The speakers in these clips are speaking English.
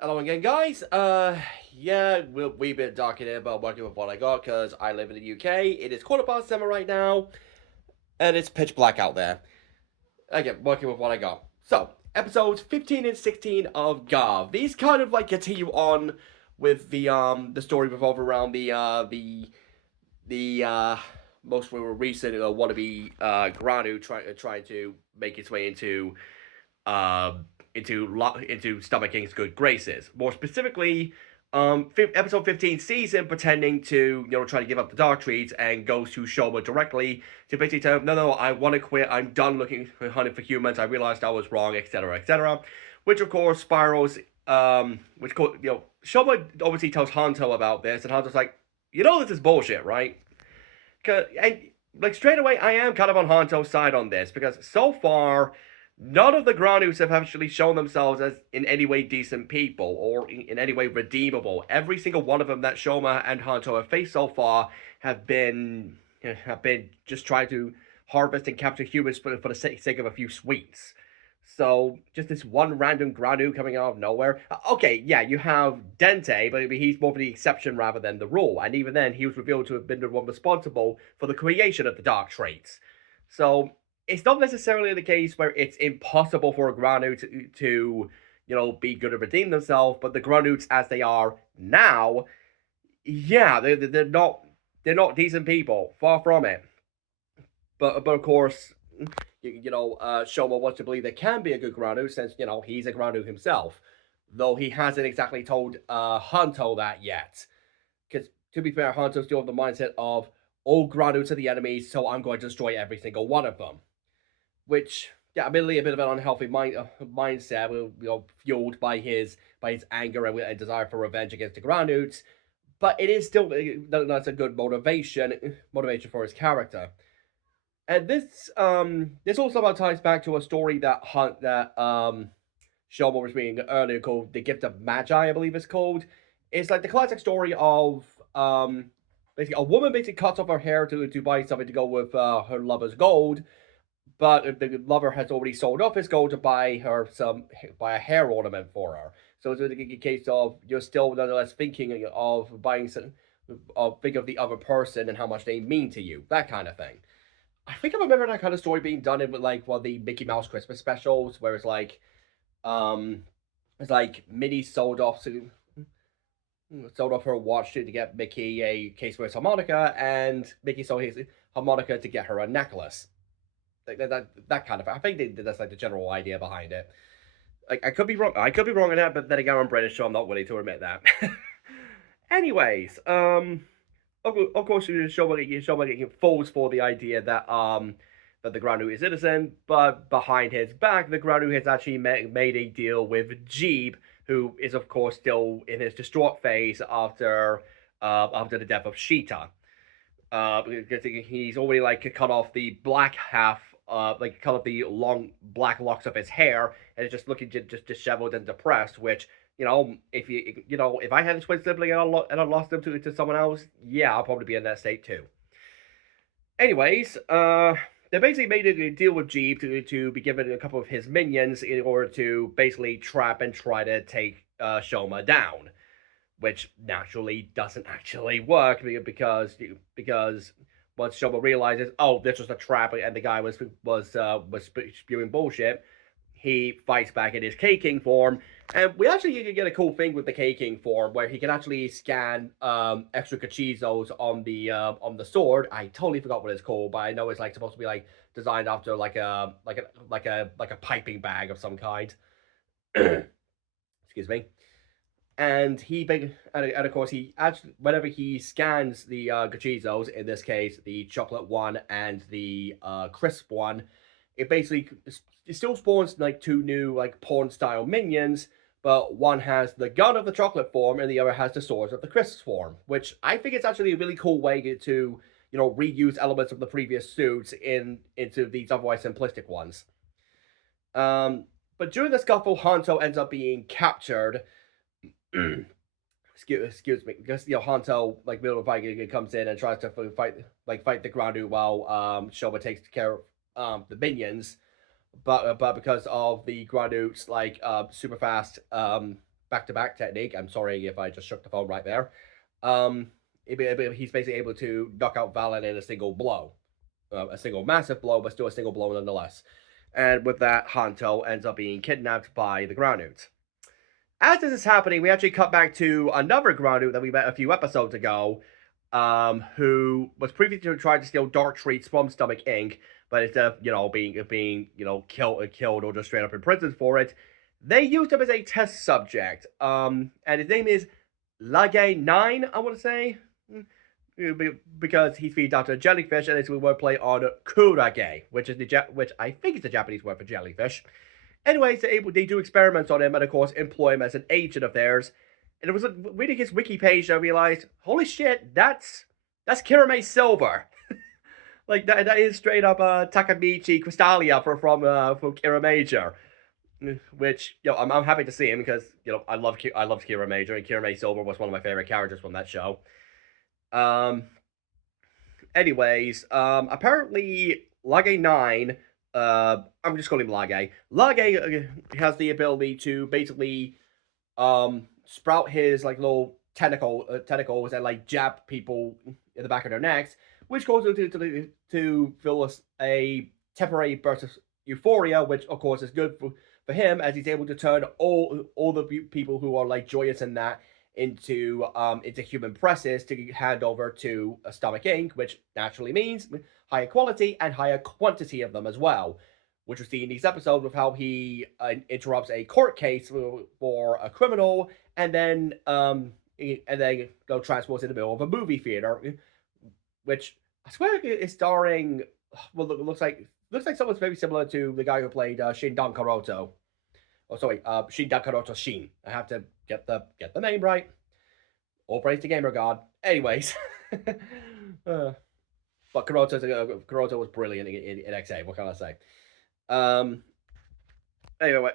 Hello again, guys. Yeah, we've been talking about working with what I got because I live in the UK. It is 7:15 right now, and it's pitch black out there. Again, working with what I got. So, episodes 15 and 16 of Gavv. These kind of like continue on with the story revolving around the most recent wannabe Granu trying to make its way um, into stomaching's good graces. More specifically, episode 15 sees him pretending to try to give up the dark treats and goes to Shoma directly to basically tell him, no, I want to quit. I'm done looking for hunting for humans. I realized I was wrong, etc., etc. Which of course spirals. Shoma obviously tells Hanto about this, and Hanto's like, this is bullshit, right? And like straight away, I am kind of on Hanto's side on this because so far, none of the Granus have actually shown themselves as in any way decent people or in any way redeemable. Every single one of them that Shoma and Hanto have faced so far have been just trying to harvest and capture humans for the sake of a few sweets. So just this one random Granu coming out of nowhere. Okay, yeah, you have Dente, but he's more of the exception rather than the rule. And even then, he was revealed to have been the one responsible for the creation of the dark traits. So it's not necessarily the case where it's impossible for a Granu to be good and redeem themselves. But the Granuts as they are now, yeah, they're not decent people. Far from it. But of course, Shoma wants to believe there can be a good Granu since he's a Granu himself, though he hasn't exactly told Hanto that yet. Because to be fair, Hanto's still have the mindset of all Granuts are the enemies, so I'm going to destroy every single one of them. Which, yeah, admittedly, a bit of an unhealthy mindset, fueled by his anger and desire for revenge against the Granuts. But it is still that's a good motivation for his character. And this also somehow ties back to a story that Shoma was reading earlier called The Gift of Magi, I believe it's called. It's like the classic story of basically a woman basically cuts off her hair to buy something to go with her lover's gold, but the lover has already sold off his gold to buy a hair ornament for her. So it's a case of you're still nonetheless thinking of buying some of think of the other person and how much they mean to you, that kind of thing. I think I remember that kind of story being done in like one of the Mickey Mouse Christmas specials, where um, it's like Minnie sold off her watch to get Mickey a case for his harmonica, and Mickey sold his harmonica to get her a necklace. Like that kind of. I think that's like the general idea behind it. Like I could be wrong. I could be wrong on that, but then again, I'm British, so I'm not willing to admit that. Anyways, of course, Showmaking falls for the idea that the Granu is innocent, but behind his back, the Granu has actually made a deal with Jeeb, who is of course still in his distraught phase after the death of Sheeta. Because he's already like cut off the black half, like cut off the long black locks of his hair, and is just looking just disheveled and depressed. Which if I had a twin sibling and I lost them to someone else, yeah, I'll probably be in that state too. Anyways, they basically made a deal with Jeep to be given a couple of his minions in order to basically trap and try to take Shoma down, which naturally doesn't actually work because once Shoma realizes, oh, this was a trap and the guy was spewing bullshit, he fights back in his K-King form. And we actually can get a cool thing with the K-King form where he can actually scan extra cachizos on the sword. I totally forgot what it's called, but I know it's like supposed to be like designed after like a piping bag of some kind. Excuse me. And of course he actually whenever he scans the gachizos, in this case the chocolate one and the crisp one, it still spawns like two new like porn style minions, but one has the gun of the chocolate form and the other has the swords of the crisp form, which I think it's actually a really cool way to reuse elements of the previous suits into these otherwise simplistic ones. But during the scuffle, Hanto ends up being captured. Excuse me, because Hanto like middle of the fight comes in and tries to fight the Grandu while Shoma takes care of the minions, but because of the Granu's like super fast back-to-back technique. I'm sorry if I just shook the phone right there. Um, he's basically able to knock out Valen in a single blow, a single massive blow, but still a single blow nonetheless. And with that, Hanto ends up being kidnapped by the Groundnewt. As this is happening, we actually cut back to another Groundnewt that we met a few episodes ago, who was previously trying to steal dark treats from Stomach Inc., but instead of being killed or just straight up imprisoned for it, they used him as a test subject. And his name is Lage 9, I want to say, because he feeds out a jellyfish, and it's a wordplay on kurage, which I think is the Japanese word for jellyfish. Anyways, they do experiments on him, and of course employ him as an agent of theirs. And it was reading his wiki page, and I realized, holy shit, that's Kirame Silver. Like that is straight up Takamichi Crystalia from Kira Major, which I'm happy to see him because I loved Kira Major, and Kirame Silver was one of my favorite characters from that show. Anyways, apparently Lage 9, I'm just calling him Lage. Lage has the ability to basically sprout his like little tentacles and like jab people in the back of their necks, which causes to fill us a temporary burst of euphoria, which of course is good for him, as he's able to turn all the people who are like joyous in that into human presses to hand over to a Stomach Inc., which naturally means higher quality and higher quantity of them as well, which we see in these episodes with how he interrupts a court case for a criminal, and then transports in the middle of a movie theater, which I swear is starring. Well, it looks like someone's very similar to the guy who played Shin Dankaroto. Oh, sorry, Shin Dankaroto Shin. I have to get the name right. All praise to Gamer God. Anyways, but Karoto was brilliant in XA. What can I say?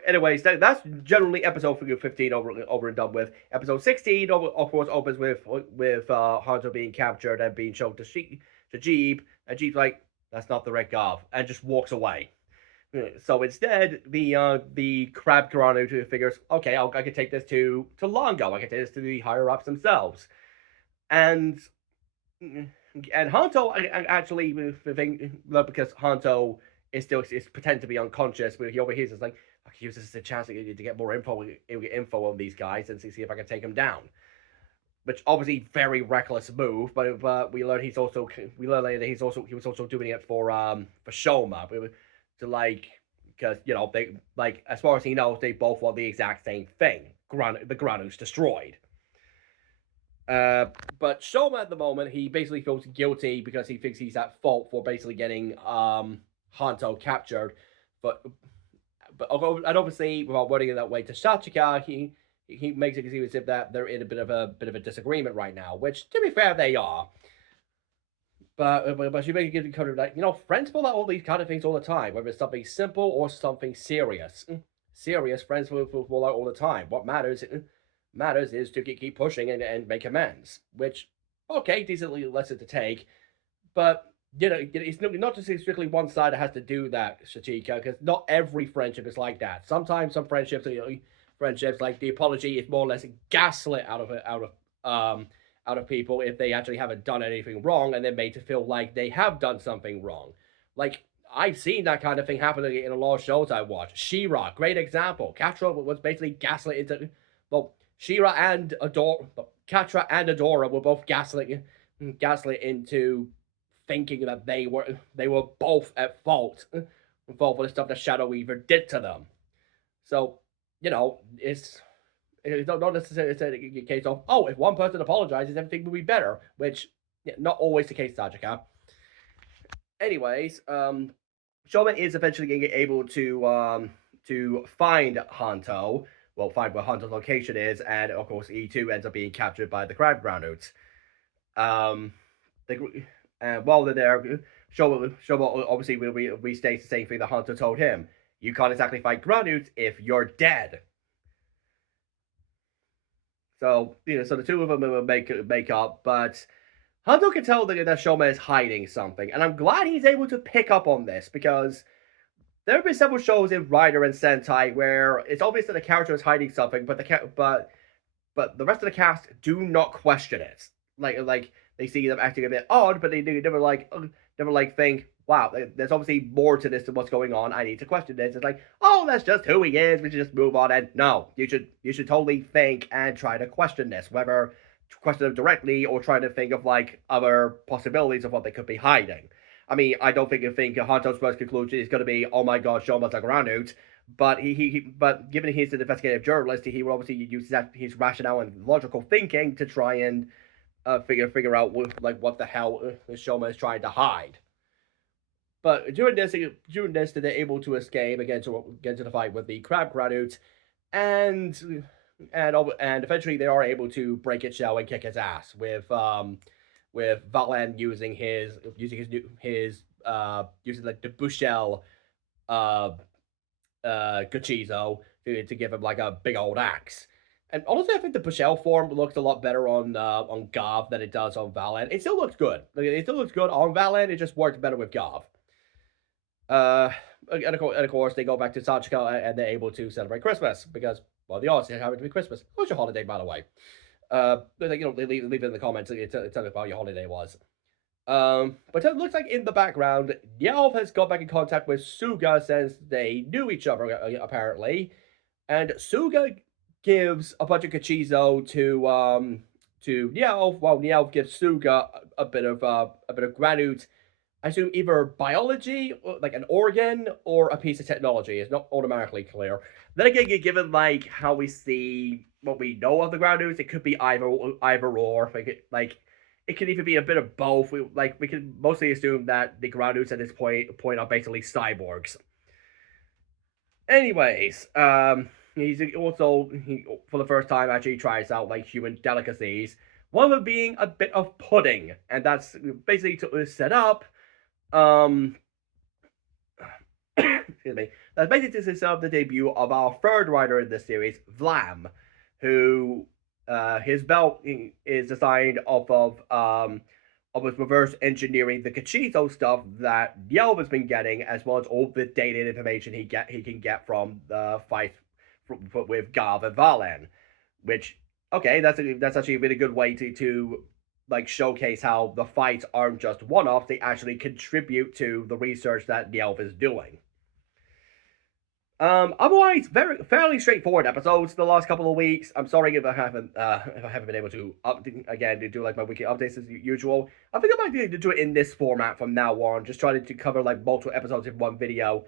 Anyways, that's generally episode 15 over and done with. Episode 16, of course, opens with Hanzo being captured and being shown to Jeeb, and Jeeb's like, "That's not the right Gavv," and just walks away. So instead, the crab Karanu figures, okay, I can take this to Longo. I can take this to the higher ups themselves, and Hanto actually because Hanto is pretending to be unconscious, but he overhears it's like, I can use this as a chance to get more info on these guys and see if I can take them down. Which obviously very reckless move, but we learn later that he was also doing it for Shoma, to because they as far as he knows they both want the exact same thing, the Granu's destroyed. But Shoma at the moment, he basically feels guilty because he thinks he's at fault for basically getting Hanto captured, but and obviously without wording it that way to Sachika, he makes it seem as if that they're in a bit of a disagreement right now, which to be fair they are. But she makes it kind of like, friends pull out all these kind of things all the time, whether it's something simple or something serious. Serious friends will pull out all the time. What matters is to keep pushing and make amends. Which, okay, decently lesson to take, but it's not just strictly one side that has to do that, Shachika, because not every friendship is like that. Sometimes some friendships, like the apology is more or less gaslit out of people if they actually haven't done anything wrong, and they're made to feel like they have done something wrong. Like, I've seen that kind of thing happening in a lot of shows I watch. She-Ra, great example. Katra was basically gaslit into, well, She-Ra and Katra and Adora were both gaslit into thinking that they were both at fault for the stuff that Shadow Weaver did to them. So, it's not necessarily a case of, if one person apologizes, everything will be better, which not always the case, Sajika. Anyways, Shoma is eventually able to find Hanto, find where Hanto's location is, and of course he too ends up being captured by the Crab Groundnewts. While they're there, Shoma obviously will restate the same thing that Hanto told him. You can't exactly fight Groundnewts if you're dead. So, so the two of them will make up, but Hanto can tell that Shoma is hiding something, and I'm glad he's able to pick up on this, because There have been several shows in Rider and Sentai where it's obvious that the character is hiding something, but but the rest of the cast do not question it. Like they see them acting a bit odd, but they never never like think, wow, there's obviously more to this than what's going on. I need to question this. It's like, oh, that's just who he is. We should just move on. And no, you should totally think and try to question this, whether to question them directly or try to think of like other possibilities of what they could be hiding. I mean, I don't think Hanto's first conclusion is going to be, oh my god, Shoma's a groundnut. But given he's an investigative journalist, he will obviously use his rationale and logical thinking to try and figure out what the hell Shoma is trying to hide. But during this, they're able to escape again to get into the fight with the crab granute, and and eventually they are able to break its shell and kick its ass with Valen using like the Bushel uh Gachizo to give him like a big old axe. And honestly, I think the Bushel form looks a lot better on Gavv than it does on Valen. It still looks good. Like, it still looks good on Valen. It just works better with Gavv. Uh, and of course, they go back to Sachika and they're able to celebrate Christmas because, well, the odds it happened to be Christmas. What's your holiday, by the way? They leave it in the comments. Tell us about your holiday was. But it looks like in the background, Yelv has got back in contact with Suga since they knew each other apparently, and Suga gives a bunch of Kachizo to Yelv, while Yelv gives Suga a bit of granite. I assume either biology, like an organ, or a piece of technology. It's not automatically clear. Then again, given like how we see what we know of the granutes, it could be either or. Like it could even be a bit of both. We can mostly assume that the granutes at this point are basically cyborgs. Anyways, he's also for the first time actually tries out like human delicacies. One of them being a bit of pudding, and that's basically to set up. Um, excuse me. That's basically to set up the debut of our third writer in this series, Vlam, who his belt is designed off of his reverse engineering the Cachizo stuff that Yelv has been getting, as well as all the data and information he can get from the fight with Gavv and Valen. Which okay, that's actually a really good way to like showcase how the fights aren't just one-offs; they actually contribute to the research that Yelv is doing. Otherwise, fairly straightforward episodes the last couple of weeks. I'm sorry if I haven't been able to again to do like my weekly updates as usual. I think I might be able to do it in this format from now on, just trying to cover like multiple episodes in one video,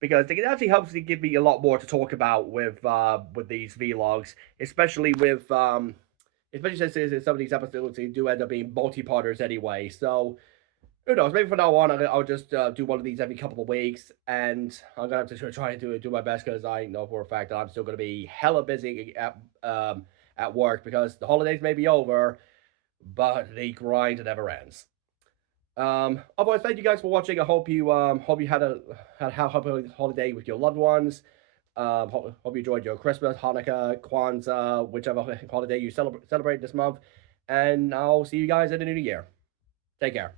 because it actually helps to give me a lot more to talk about with these vlogs, especially since some of these episodes do end up being multi-parters anyway. So who knows? Maybe from now on, I'll just do one of these every couple of weeks, and I'm gonna have to try and do my best because I know for a fact that I'm still gonna be hella busy at work because the holidays may be over, but the grind never ends. Otherwise, thank you guys for watching. I hope you had a happy holiday with your loved ones. Hope you enjoyed your Christmas, Hanukkah, Kwanzaa, whichever holiday you celebrate this month, and I'll see you guys in the new year. Take care.